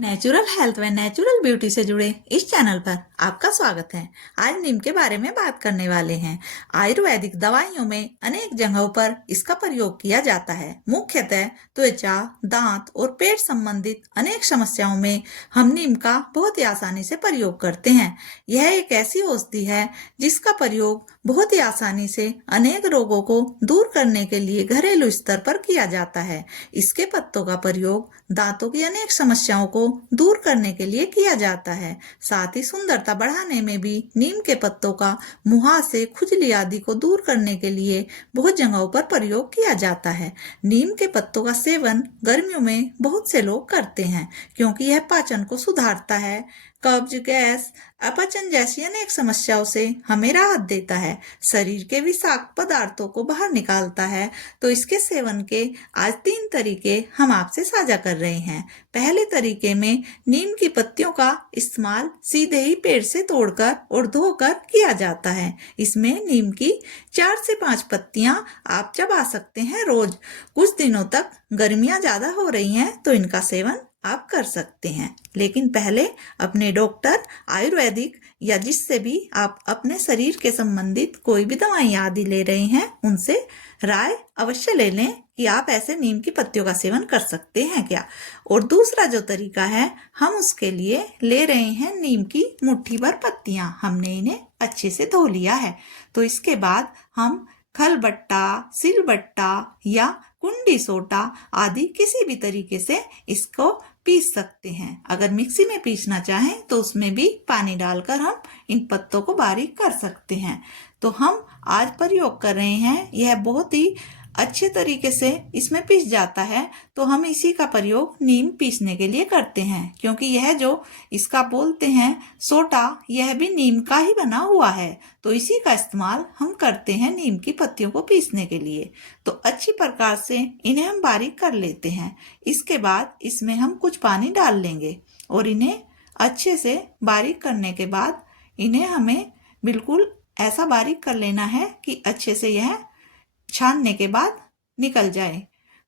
Natural health व natural beauty से जुड़े इस चैनल पर आपका स्वागत है। आज नीम के बारे में बात करने वाले हैं। आयुर्वेदिक दवाइयों में अनेक जगहों पर इसका प्रयोग किया जाता है। मुख्यतः त्वचा, दांत और पेट संबंधित अनेक समस्याओं में हम नीम का बहुत ही आसानी से प्रयोग करते हैं। यह एक ऐसी औषधि है जिसका प्रयोग बहुत ही आसानी से अनेक रोगों को दूर करने के लिए घरेलू स्तर पर किया जाता है। इसके पत्तों का प्रयोग दांतों की अनेक समस्याओं को दूर करने के लिए किया जाता है। साथ ही सुंदरता बढ़ाने में भी नीम के पत्तों का मुहासे, खुजली आदि को दूर करने के लिए बहुत जगहों पर प्रयोग किया जाता है। नीम के पत्तों का सेवन गर्मियों में बहुत से लोग करते हैं क्योंकि यह पाचन को सुधारता है, कब्ज, गैस, अपचन जैसी अनेक समस्याओं से हमें राहत देता है, शरीर के विषाक्त पदार्थों को बाहर निकालता है। तो इसके सेवन के आज 3 तरीके हम आपसे साझा कर रहे हैं। पहले तरीके में नीम की पत्तियों का इस्तेमाल सीधे ही पेड़ से तोड़कर और धोकर किया जाता है। इसमें नीम की 4 से 5 पत्तियां आप चबा सकते हैं रोज। कुछ दिनों तक गर्मियां ज्यादा हो रही हैं तो इनका सेवन आप कर सकते हैं, लेकिन पहले अपने डॉक्टर, आयुर्वेदिक या जिससे भी आप अपने शरीर के संबंधित कोई भी दवाइयाँ आदि ले रहे हैं उनसे राय अवश्य ले लें कि आप ऐसे नीम की पत्तियों का सेवन कर सकते हैं क्या। और दूसरा जो तरीका है, हम उसके लिए ले रहे हैं नीम की मुट्ठी भर पत्तियां। हमने इन्हें अच्छे से धो लिया है। तो इसके बाद हम खलबट्टा, सिलबट्टा या कुंडी सोटा आदि किसी भी तरीके से इसको पीस सकते हैं। अगर मिक्सी में पीसना चाहें तो उसमें भी पानी डालकर हम इन पत्तों को बारीक कर सकते हैं। तो हम आज प्रयोग कर रहे हैं, यह बहुत ही अच्छे तरीके से इसमें पीस जाता है। तो हम इसी का प्रयोग नीम पीसने के लिए करते हैं क्योंकि यह जो इसका बोलते हैं सोटा, यह भी नीम का ही बना हुआ है। तो इसी का इस्तेमाल हम करते हैं नीम की पत्तियों को पीसने के लिए। तो अच्छी प्रकार से इन्हें हम बारीक कर लेते हैं। इसके बाद इसमें हम कुछ पानी डाल लेंगे और इन्हें अच्छे से बारीक करने के बाद इन्हें हमें बिल्कुल ऐसा बारीक कर लेना है कि अच्छे से यह छानने के बाद निकल जाए।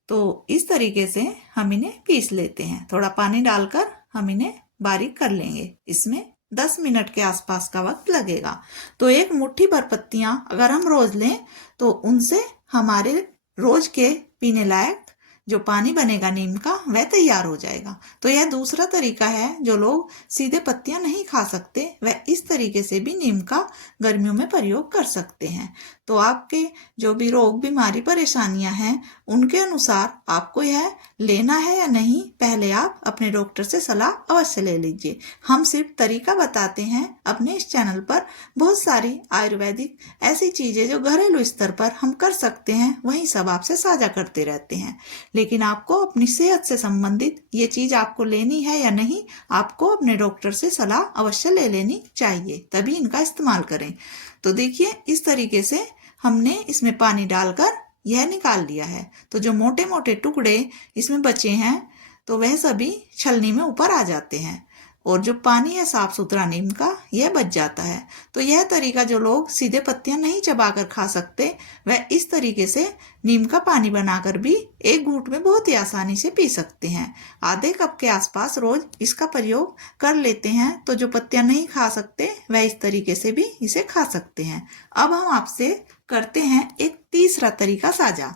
तो इस तरीके से हम इन्हें पीस लेते हैं। थोड़ा पानी डालकर हम इन्हें बारीक कर लेंगे। इसमें 10 मिनट के आसपास का वक्त लगेगा। तो एक मुट्ठी भर पत्तियां अगर हम रोज लें तो उनसे हमारे रोज के पीने लायक जो पानी बनेगा नीम का, वह तैयार हो जाएगा। तो यह दूसरा तरीका है। जो लोग सीधे पत्तियां नहीं खा सकते वह इस तरीके से भी नीम का गर्मियों में प्रयोग कर सकते हैं। तो आपके जो भी रोग, बीमारी, परेशानियां हैं उनके अनुसार आपको यह लेना है या नहीं, पहले आप अपने डॉक्टर से सलाह अवश्य ले लीजिए। हम सिर्फ तरीका बताते हैं। अपने इस चैनल पर बहुत सारी आयुर्वेदिक ऐसी चीजें जो घरेलू स्तर पर हम कर सकते हैं वही सब आपसे साझा करते रहते हैं। लेकिन आपको अपनी सेहत से संबंधित ये चीज आपको लेनी है या नहीं, आपको अपने डॉक्टर से सलाह अवश्य ले लेनी चाहिए, तभी इनका इस्तेमाल करें। तो देखिए इस तरीके से हमने इसमें पानी डालकर यह निकाल लिया है। तो जो मोटे मोटे टुकड़े इसमें बचे हैं तो वह सभी छलनी में ऊपर आ जाते हैं और जो पानी है साफ सुथरा नीम का, यह बच जाता है। तो यह तरीका जो लोग सीधे पत्तियां नहीं चबाकर खा सकते वह इस तरीके से नीम का पानी बनाकर भी एक घूंट में बहुत ही आसानी से पी सकते हैं। आधे कप के आसपास रोज इसका प्रयोग कर लेते हैं तो जो पत्तियां नहीं खा सकते वह इस तरीके से भी इसे खा सकते हैं। अब हम आपसे करते हैं एक तीसरा तरीका साझा।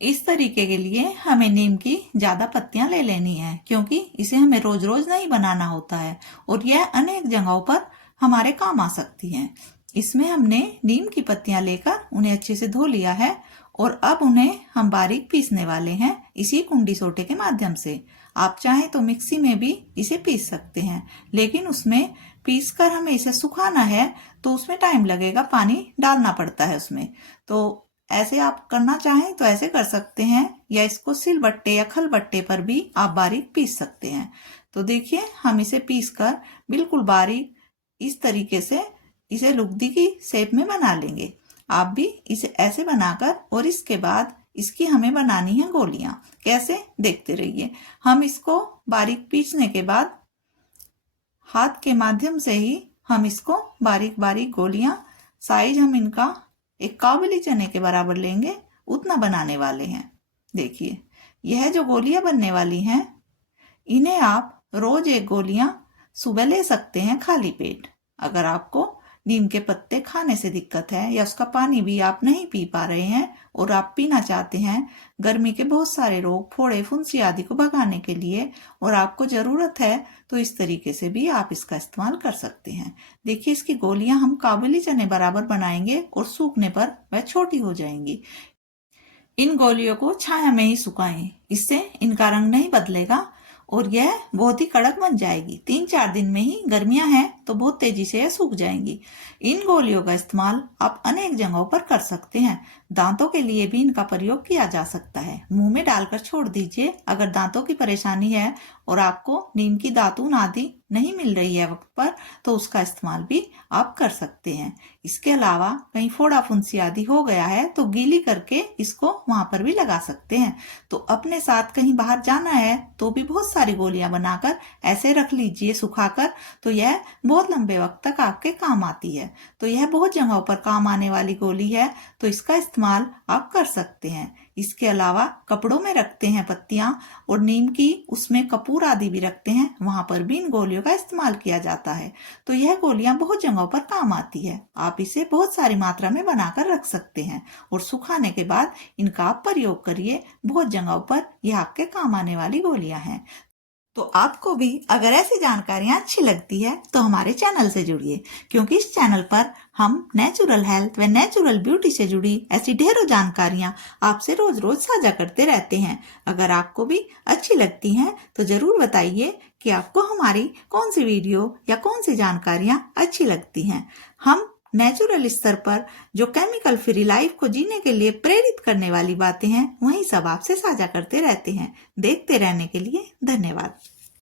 इस तरीके के लिए हमें नीम की ज्यादा पत्तियां ले लेनी है क्योंकि इसे हमें रोज रोज नहीं बनाना होता है और यह अनेक जगहों पर हमारे काम आ सकती हैं। इसमें हमने नीम की पत्तियां लेकर उन्हें अच्छे से धो लिया है और अब उन्हें हम बारीक पीसने वाले हैं इसी कुंडी सोटे के माध्यम से। आप चाहें तो मिक्सी में भी इसे पीस सकते हैं, लेकिन उसमें पीस कर हमें इसे सुखाना है तो उसमें टाइम लगेगा, पानी डालना पड़ता है उसमें। तो ऐसे आप करना चाहें तो ऐसे कर सकते हैं या इसको सिलबट्टे या खलबट्टे पर भी आप बारीक पीस सकते हैं। तो देखिए हम इसे पीस कर बिल्कुल बारीक इस तरीके से इसे लुगदी की शेप में बना लेंगे। आप भी इसे ऐसे बनाकर और इसके बाद इसकी हमें बनानी है गोलियां। कैसे, देखते रहिए। हम इसको बारीक पीसने के बाद हाथ के माध्यम से ही हम इसको बारीक बारीक गोलियां, साइज हम इनका एक काबुली चने के बराबर लेंगे, उतना बनाने वाले हैं। देखिए यह जो गोलियां बनने वाली हैं इन्हें आप रोज एक गोलियां सुबह ले सकते हैं खाली पेट। अगर आपको नीम के पत्ते खाने से दिक्कत है या उसका पानी भी आप नहीं पी पा रहे हैं और आप पीना चाहते हैं गर्मी के बहुत सारे रोग, फोड़े, फुंसी आदि को भगाने के लिए, और आपको जरूरत है, तो इस तरीके से भी आप इसका इस्तेमाल कर सकते हैं। देखिए, इसकी गोलियां हम काबुली चने बराबर बनाएंगे और सूखने पर वह छोटी हो जाएंगी। इन गोलियों को छाया में ही सुखाएं, इससे इनका रंग नहीं बदलेगा और यह बहुत ही कड़क बन जाएगी। 3-4 दिन में ही, गर्मियां हैं तो बहुत तेजी से यह सूख जाएंगी। इन गोलियों का इस्तेमाल आप अनेक जगहों पर कर सकते हैं। दांतों के लिए भी इनका प्रयोग किया जा सकता है। मुंह में डालकर छोड़ दीजिए। अगर दांतों की परेशानी है और आपको नीम की दातून आदि नहीं मिल रही है वक्त पर, तो उसका इस्तेमाल भी आप कर सकते हैं। इसके अलावा कहीं फोड़ा फुंसी आदि हो गया है तो गीली करके इसको वहां पर भी लगा सकते हैं। तो अपने साथ कहीं बाहर जाना है तो भी बहुत सारी गोलियां बनाकर ऐसे रख लीजिए सुखाकर, तो यह बहुत लंबे वक्त तक आपके काम आती है। तो यह बहुत जगहों पर काम आने वाली गोली है, तो इसका इस्तेमाल आप कर सकते हैं। इसके अलावा कपड़ों में रखते हैं पत्तियां, और नीम की उसमें कपूर आदि भी रखते हैं, वहां पर भी इन गोलियों का इस्तेमाल किया जाता है। तो यह गोलियां बहुत जगहों पर काम आती है। आप इसे बहुत सारी मात्रा में बनाकर रख सकते हैं और सुखाने के बाद इनका आप प्रयोग करिए। बहुत जगहों पर यह आपके काम आने वाली गोलियां हैं। तो आपको भी अगर ऐसी जानकारियां अच्छी लगती है तो हमारे चैनल से जुड़िए, क्योंकि इस चैनल पर हम नेचुरल हेल्थ व नेचुरल ब्यूटी से जुड़ी ऐसी ढेरों जानकारियां आपसे रोज रोज साझा करते रहते हैं। अगर आपको भी अच्छी लगती हैं तो जरूर बताइए कि आपको हमारी कौन सी वीडियो या कौन सी जानकारियां अच्छी लगती हैं। हम नेचुरल स्तर पर जो केमिकल फ्री लाइफ को जीने के लिए प्रेरित करने वाली बातें हैं, वही सब आपसे साझा करते रहते हैं। देखते रहने के लिए धन्यवाद।